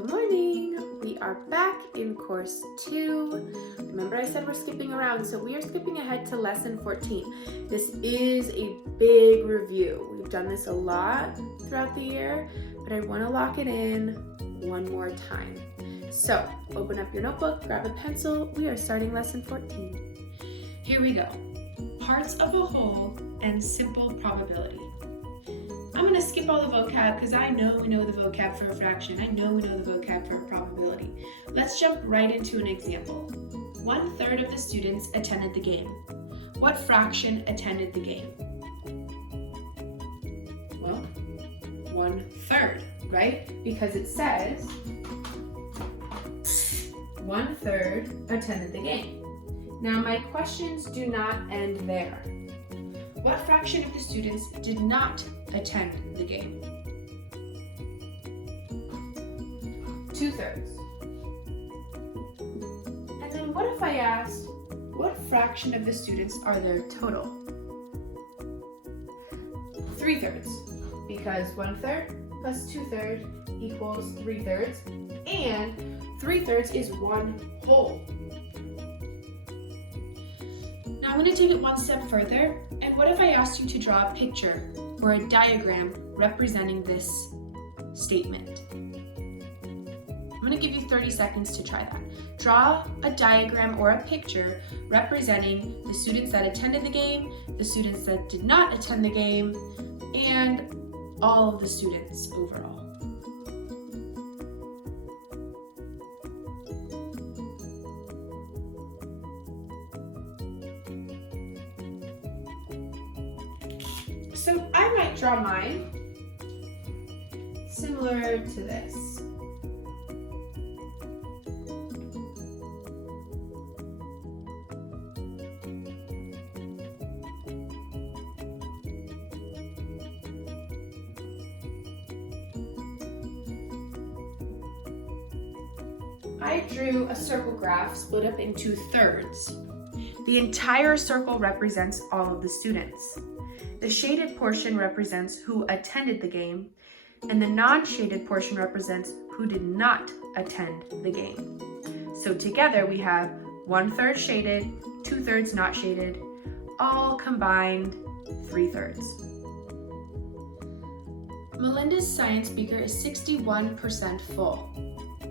Good morning. We are back in course 2. Remember I said we're skipping around, so we are skipping ahead to lesson 14. This is a big review. We've done this a lot throughout the year, but I want to lock it in one more time. So open up your notebook, grab a pencil. We are starting lesson 14. Here we go. Parts of a whole and simple probability. I'm going to skip all the vocab because I know we know the vocab for a fraction. I know we know the vocab for a probability. Let's jump right into an example. 1/3 of the students attended the game. What fraction attended the game? Well, 1/3, right? Because it says 1/3 attended the game. Now my questions do not end there. What fraction of the students did not attend the game? 2/3. And then what if I asked, What fraction of the students are there total? 3/3? Because 1/3 plus 2/3 equals 3/3, and 3/3 is one whole. Now I'm going to take it one step further, and what if I asked you to draw a picture or a diagram representing this statement? I'm going to give you 30 seconds to try that. Draw a diagram or a picture representing the students that attended the game, the students that did not attend the game, and all of the students overall. So I might draw mine similar to this. I drew a circle graph split up into thirds. The entire circle represents all of the students. The shaded portion represents who attended the game, and the non-shaded portion represents who did not attend the game. So together we have 1/3 shaded, 2/3 not shaded, all combined 3/3. Melinda's science beaker is 61% full.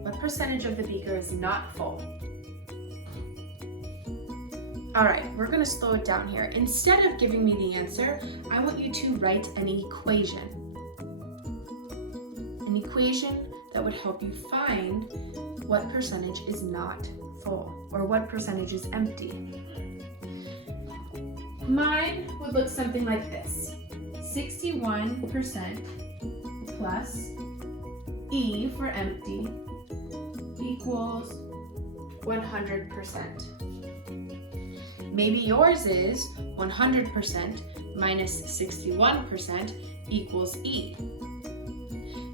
What percentage of the beaker is not full? All right, we're going to slow it down here. Instead of giving me the answer, I want you to write an equation. An equation that would help you find what percentage is not full or what percentage is empty. Mine would look something like this. 61% plus E for empty equals 100%. Maybe yours is 100% minus 61% equals E.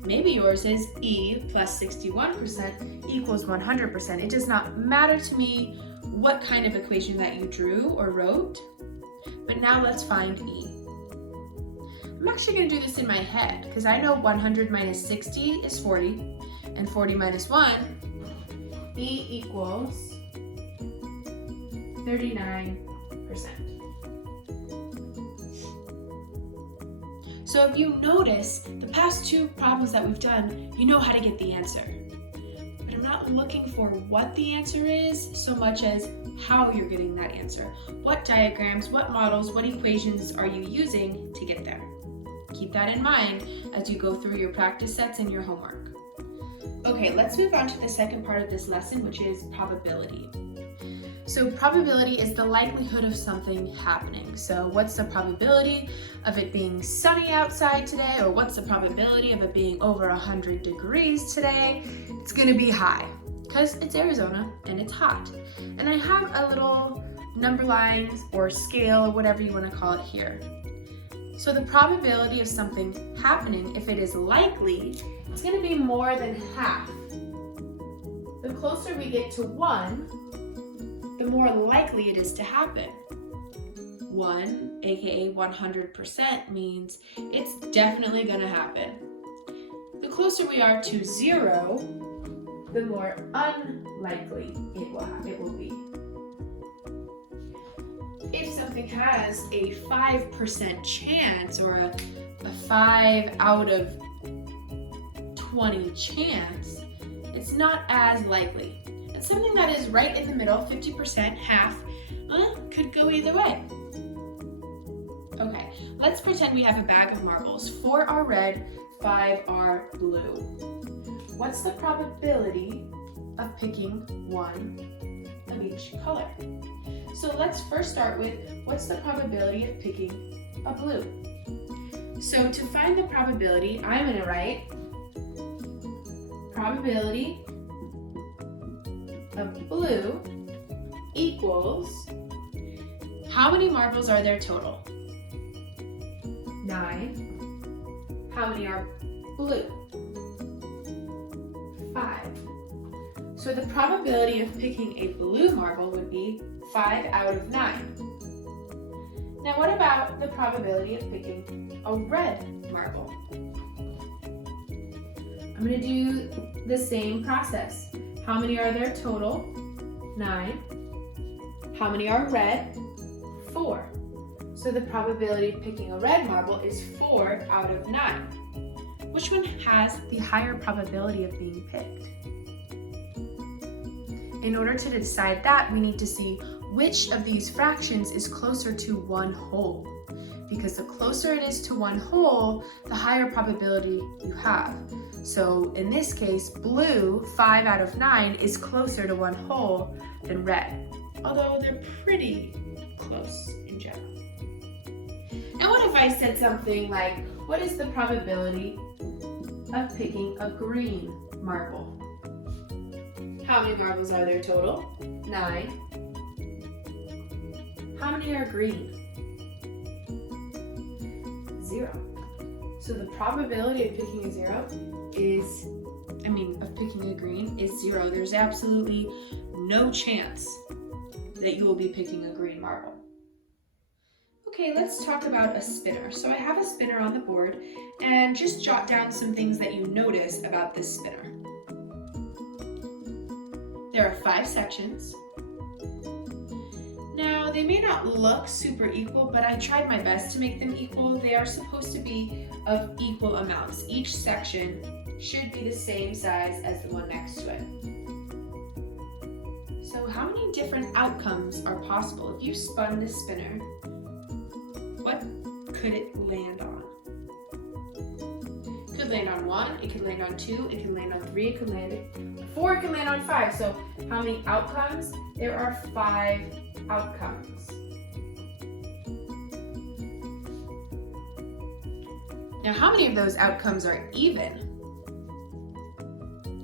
Maybe yours is E plus 61% equals 100%. It does not matter to me what kind of equation that you drew or wrote, but now let's find E. I'm actually going to do this in my head because I know 100 minus 60 is 40, and 40 minus 1, E equals 39%. So if you notice, the past two problems that we've done, you know how to get the answer. But I'm not looking for what the answer is so much as how you're getting that answer. What diagrams, what models, what equations are you using to get there? Keep that in mind as you go through your practice sets and your homework. Okay, let's move on to the second part of this lesson, which is probability. So probability is the likelihood of something happening. So what's the probability of it being sunny outside today, or what's the probability of it being over 100 degrees today? It's gonna be high because it's Arizona and it's hot. And I have a little number lines or scale, whatever you wanna call it here. So the probability of something happening, if it is likely, It's going to be more than half. The closer we get to 1, the more likely it is to happen. 1, aka 100%, means it's definitely gonna happen. The closer we are to 0, the more unlikely it will be. If something has a 5% chance or a 5 out of 20 chance, it's not as likely. And something that is right in the middle, 50%, half, could go either way. Okay, let's pretend we have a bag of marbles. 4 are red, 5 are blue. What's the probability of picking one of each color? So let's first start with, what's the probability of picking a blue? So to find the probability, I'm going to write probability of blue equals, how many marbles are there total? 9. How many are blue? 5. So the probability of picking a blue marble would be 5 out of 9. Now what about the probability of picking a red marble? I'm going to do the same process. How many are there total? 9. How many are red? 4. So the probability of picking a red marble is 4 out of 9. Which one has the higher probability of being picked? In order to decide that, we need to see which of these fractions is closer to one whole. Because the closer it is to one whole, the higher probability you have. So in this case, blue, 5 out of 9, is closer to one whole than red. Although they're pretty close in general. Now what if I said something like, what is the probability of picking a green marble? How many marbles are there total? 9. How many are green? 0. So the probability of picking a green is 0. There's absolutely no chance that you will be picking a green marble. Okay, let's talk about a spinner. So I have a spinner on the board, and just jot down some things that you notice about this spinner. There are 5 sections. Now, they may not look super equal, but I tried my best to make them equal. They are supposed to be of equal amounts. Each section should be the same size as the one next to it. So how many different outcomes are possible? If you spun this spinner, what could it land on? It could land on 1, it could land on 2, it could land on 3, it could land on 4, it could land on 5. So how many outcomes? There are 5 outcomes. Now, how many of those outcomes are even?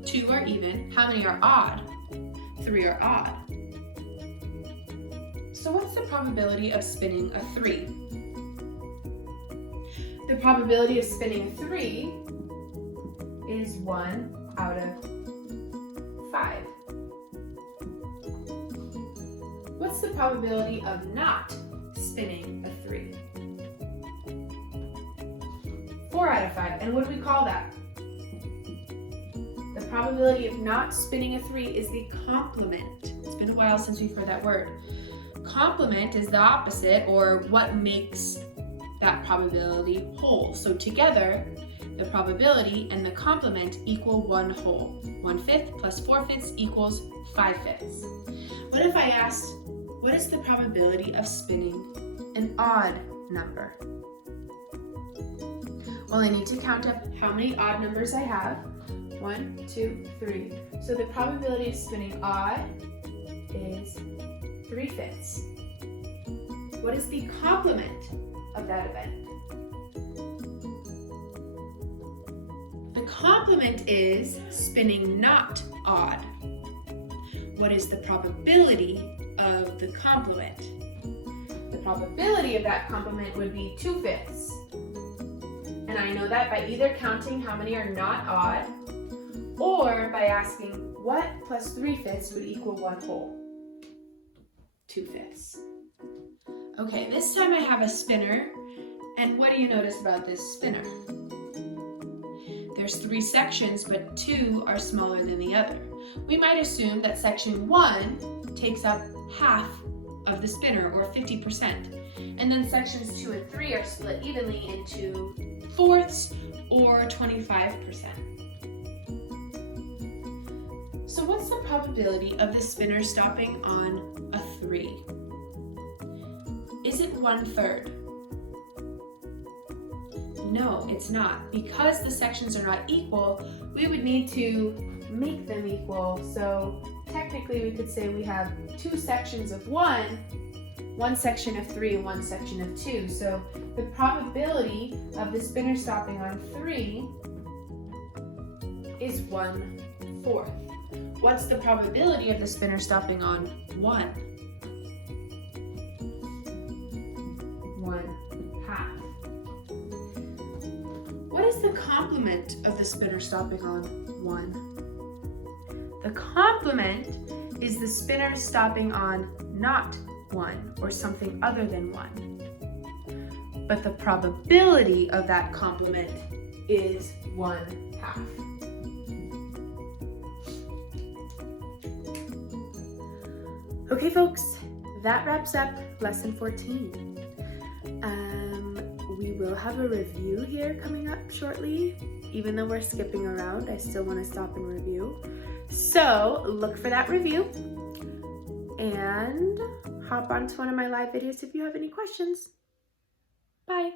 2 are even. How many are odd? 3 are odd. So what's the probability of spinning a 3? The probability of spinning a 3 is 1 out of 5. What's the probability of not spinning a 3? 4 out of 5. And what do we call that? The probability of not spinning a 3 is the complement. It's been a while since we've heard that word. Complement is the opposite, or what makes that probability whole. So together, the probability and the complement equal one whole. 1/5 plus 4/5 equals 5/5. What if I asked, what is the probability of spinning an odd number? Well, I need to count up how many odd numbers I have. 1, 2, 3. So the probability of spinning odd is 3/5. What is the complement of that event? The complement is spinning not odd. What is the probability of the complement? The probability of that complement would be 2/5. And I know that by either counting how many are not odd, or by asking what plus 3/5 would equal one whole. 2/5. Okay, this time I have a spinner, and what do you notice about this spinner? there's 3 sections, but 2 are smaller than the other. We might assume that section 1 takes up half of the spinner, or 50%. And then sections 2 and 3 are split evenly into fourths, or 25%. So what's the probability of the spinner stopping on a 3? Is it 1/3? No, it's not. Because the sections are not equal, we would need to make them equal. So technically we could say we have 2 sections of 1 section of 3, and 1 section of 2. So the probability of the spinner stopping on 3 is 1/4. What's the probability of the spinner stopping on 1? 1/2. What is the complement of the spinner stopping on 1? The complement is the spinner stopping on not 1, or something other than 1. But the probability of that complement is 1/2. Okay, folks, that wraps up lesson 14. We will have a review here coming up shortly. Even though we're skipping around, I still want to stop and review. So look for that review and hop onto one of my live videos if you have any questions. Bye.